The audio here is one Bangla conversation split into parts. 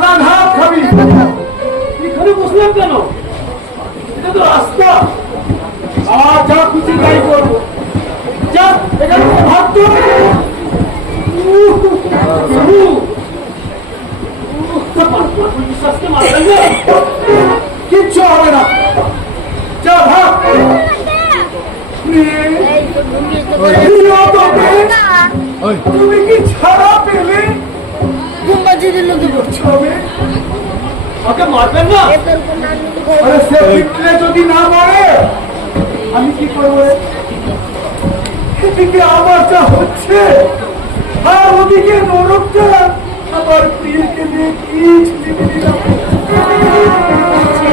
হাত খাবি এখানে বসলাম কেন? এটা তো রাস্তা। আর যা খুশি তাই করব। যা এখানে থেকে ভাগ তো বিশ্বাসকে মারবেন না? কিচ্ছু হবে না। যা ভাগ তুমি কি ছাড়া পেলে? হবে ওকে মারবেন না? আরে সে পিটলে যদি না মরে আমি কি করব? এদিকে আমার যা হচ্ছে আর ওদিকে নরকটা আমার প্রিয়কে দিয়ে কি ছিনিয়ে দিলাম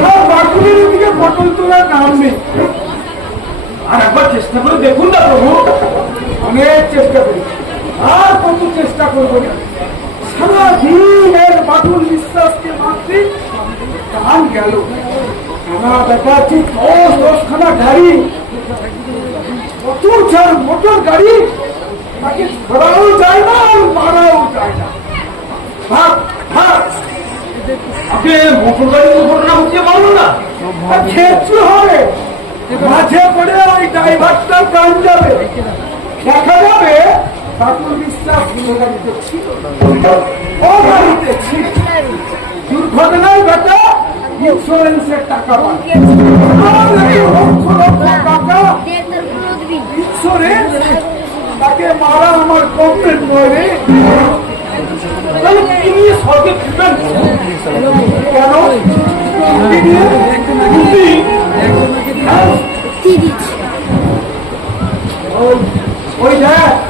আর বাকুলের ওদিকে পটল তোলার নাম নেই। আর একবার চেষ্টা করে দেখুন না প্রভু। অনেক চেষ্টা করি। আর কত চেষ্টা করব না সারাদিন এর বাদুল বিশ্বাসকে মারতে কান গেল। আমার ঠিক দশ, দশখানা গাড়ি। কত চার মোটর গাড়ি। তাকে ধরাও যায় না, আর মারাও যায় না। ভাগ ভাগ। আপনি মোটর গাড়ি দুর্ঘটনা হচ্ছে মারুন না? ক্ষেত্র হবে। মাঝে পড়ে ওই ড্রাইভারটা প্রাণ যাবে। দেখা যাবে বিশ্বাস কোনো গাড়িতে ছিল। গাড়িতে ছিল। দুর্ঘটনায় বেটা ইন্স্যুরেন্সের টাকা টাকা ইন্স্যুরেন্স তাকে মারা আমার কমপ্লেট নয় রে তাহলে কি নিয়ে স্বর্গে ফিরবেন কেন ওই দেখ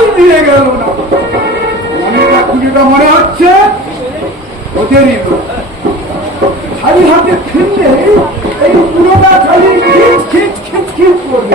মাল দিয়ে গেল না অনেকটা মনে হচ্ছে ওদেরই। খালি হাতে ফিরলে এই পুরোটা খালি খিচ খিচ খিচ খিচ করবে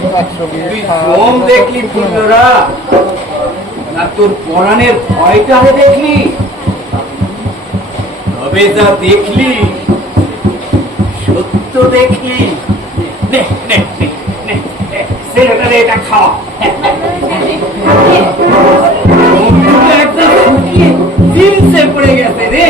সোম দেখলি ফুলরা না, তোর পরাণের ভয়টারে দেখলি। তবে যা দেখলি, সত্য দেখলি। নে নে এটা খাওয়া। একটা শুকিয়ে জিনিসে পড়ে গেছে রে।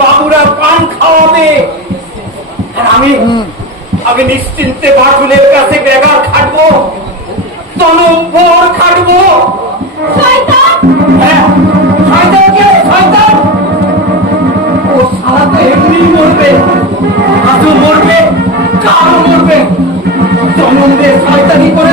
বাবুরা পান খাওয়াবে। আর আমি আমি নিশ্চিন্তে কাছে বেগার খাটবো। ভোর খাটবো। হ্যাঁ, মরবে। মরবে শয়তানি করে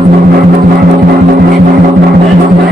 Go, go!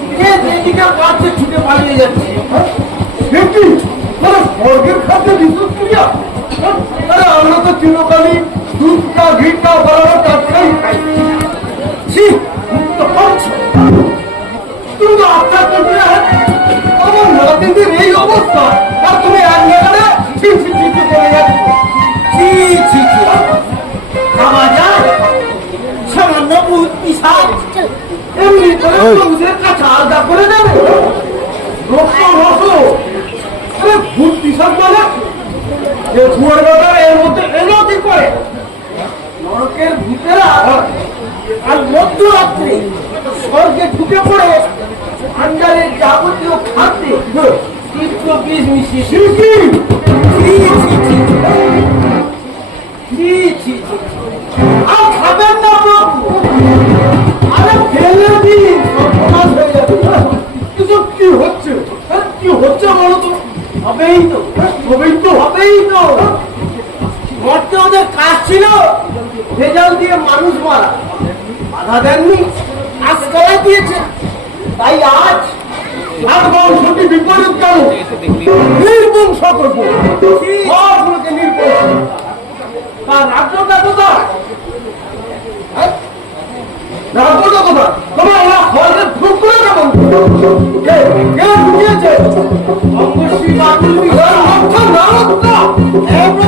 আমরা তো চিরকালই দুধটা, ঘিটা পাচ্ছে তুমি আপনার নাতিদের এই অবস্থা। আর তুমি এক যাচ্ছ। মানুষ মারা বাধা দেননি আজ করে দিয়েছে তাই আজ বংশটি বিপরীত কেন নির্বংশ করব সবগুলোকে নির্বংশ তার রাজ্যটা কোথায়? হ্যাঁ? রাজ্যটা কোথায়? তবে ওরা ফুক করে দেবো। কে কে ঢুকিয়েছে বাবুল বিহার অর্থ নারদটা প্রভু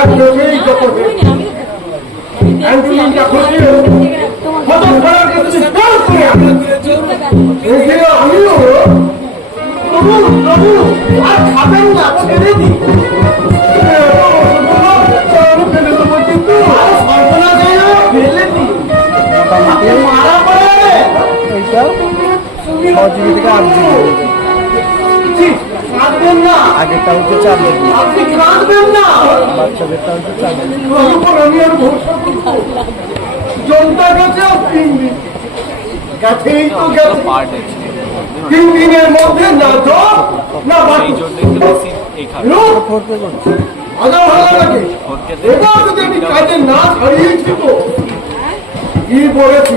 এক লোকেই যত অ্যান্টুলিনটা খসিয়ে কত খারাপ কিছু স্টার করে এখানে আমিও। প্রভু প্রভু আর খাবেন না ছেড়ে দিন। মারা পড়ে। সহযোগিতা আট জিবি কাঁদবেন না। আগেরটা হচ্ছে চার জিবি আপনি কাঁদবেন না। বাচ্চাদেরটা হচ্ছে চার আর জনতা গেছে তিন দিন। গেছেই তো গেছে। তিন দিনের মধ্যে না জব না বাকি ভালো ভালো লাগে। এবার যদি আমি কাজে না ছাড়িয়েছি তো কি বলেছি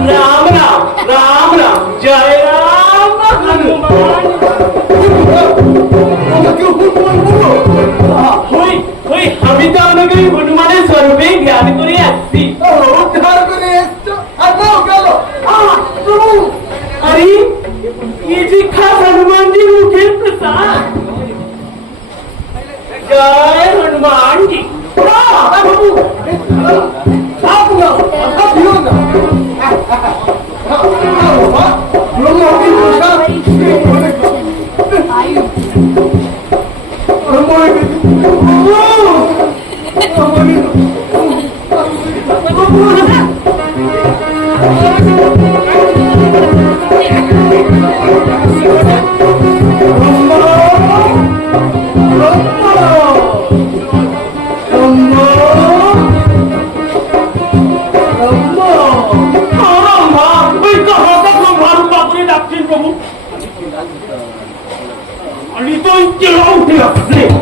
ஒன்று Don't get off your flip!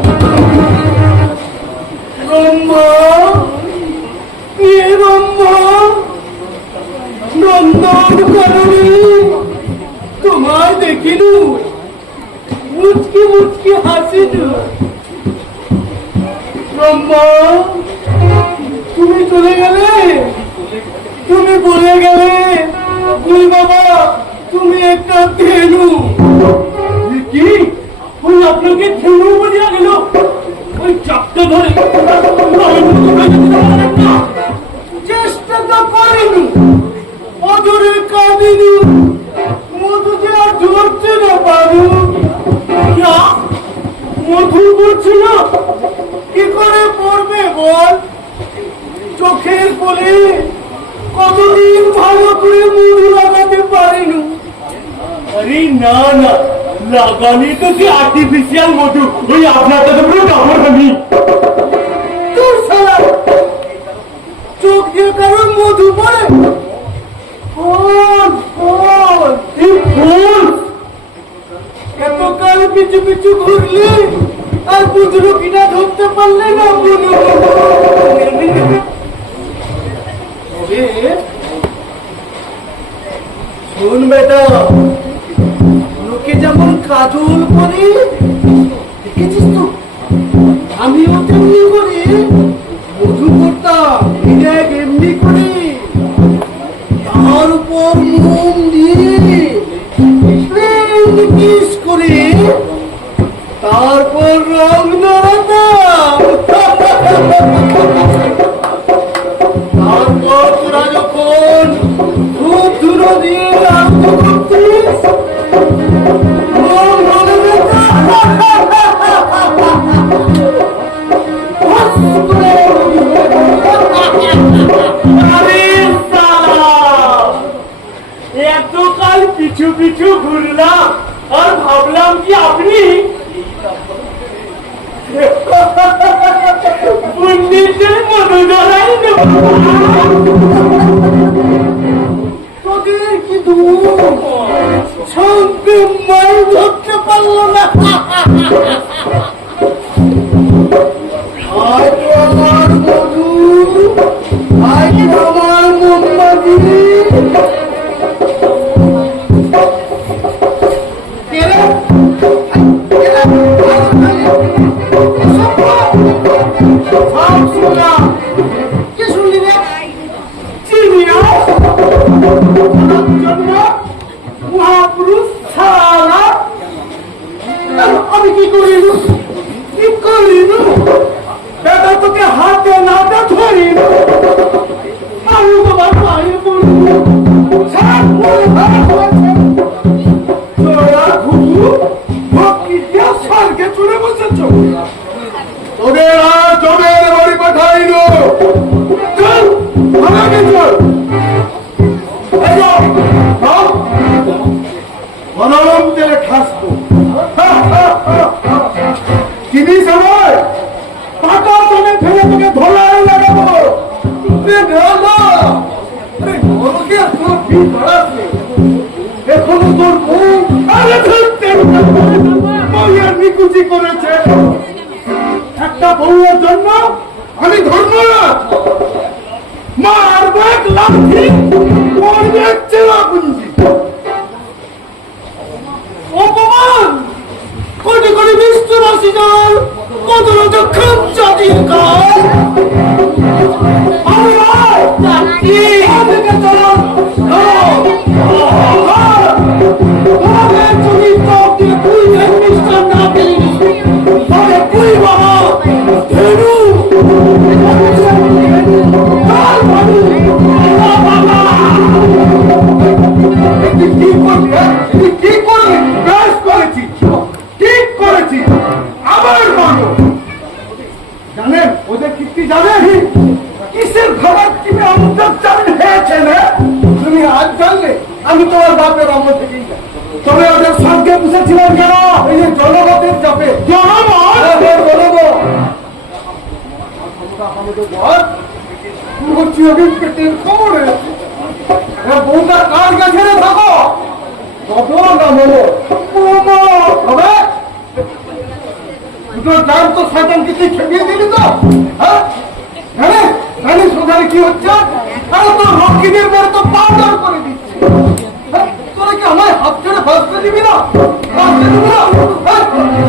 পড়ছিল কি করে পড়বে বল? চোখের বলে কতদিন ভালো করে মুড়ি লাগাতে পারেন? আরে না না লাগানি তো কি আর্টিফিশিয়াল মধু। ওই আপনার তো পুরো কাপড় আমি চোখ দিয়ে কারণ মধু পড়ে? ফোন ফোন ফোন পিছু পিছু ঘুরলি? আর বুঝলো কিনা ধরতে পারলে না শোন বেটা, লোকে যেমন কাজল করে, দেখেছিস তো? আমিও তেমনি পুরো চিরদিন পেটের খবর বউটা কার কাছে থাকো? কত না বলো হবে হ্যাঁ? জানিস? ওখানে কি করে দিচ্ছে। হ্যাঁ? তোরা কি আমায় হাত ছেড়ে বাঁচতে দিবি না? বাঁচতে দিবি না?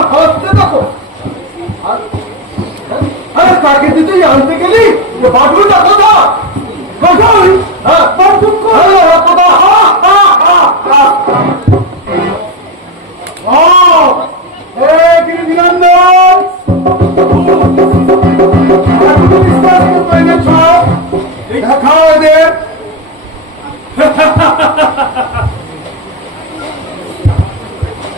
আমার হাসতে দেখো আরে তাকে তুই তুই আনতে গেলি? বাটুটা কোথা কোথায় হ্যাঁ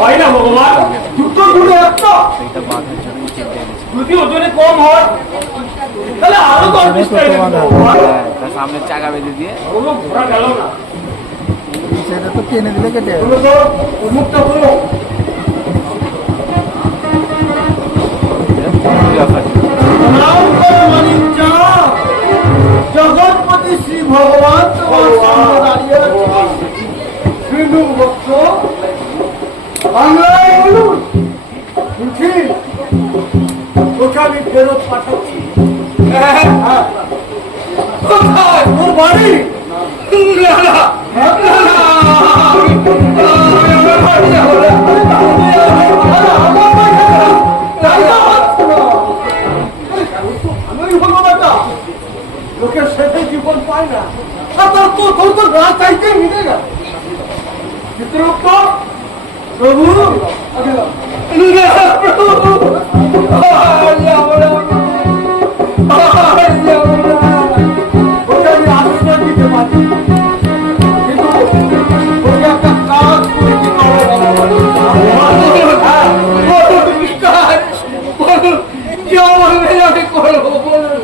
হয় না ভগবান। দুটো দূরে একটা যদি ওজনে কম হয় তাহলে আরও ভগবান। তার সামনে চাকা বেঁধে দিয়ে। ঘোরা গেল না। সেটা তো টেনে দিলে কেটে। জগৎপতি শ্রী ভগবান তোমার সামনে দাঁড়িয়ে আছে। ভক্ত বাংলায় বলুন বুঝি তোকে আমি ফেরত পাঠাচ্ছি। লোকের সেটাই জীবন পায় না তোর তো তোর তো না মিলে গেল চিত্রগুপ্ত প্রভু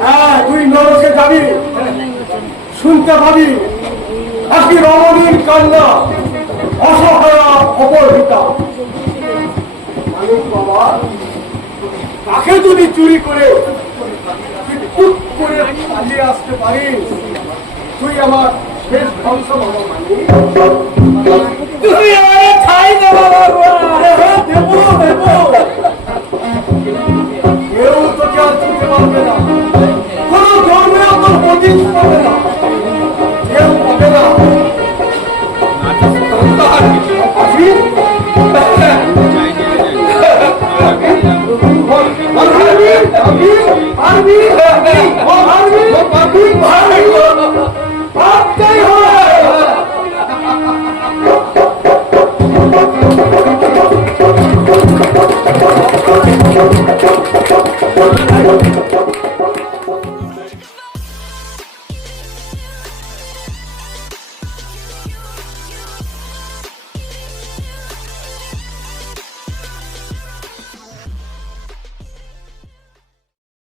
হ্যাঁ, শুনতে পাবি একটি রমণীর কান্না। তাকে যদি চুরি করে খুব করে পালিয়ে আসতে পারিস? তুই আমার শেষ ধ্বংস বাবা মানি। তুই ছাই দেবো দেবো দেবো। अभी अभी अभी अभी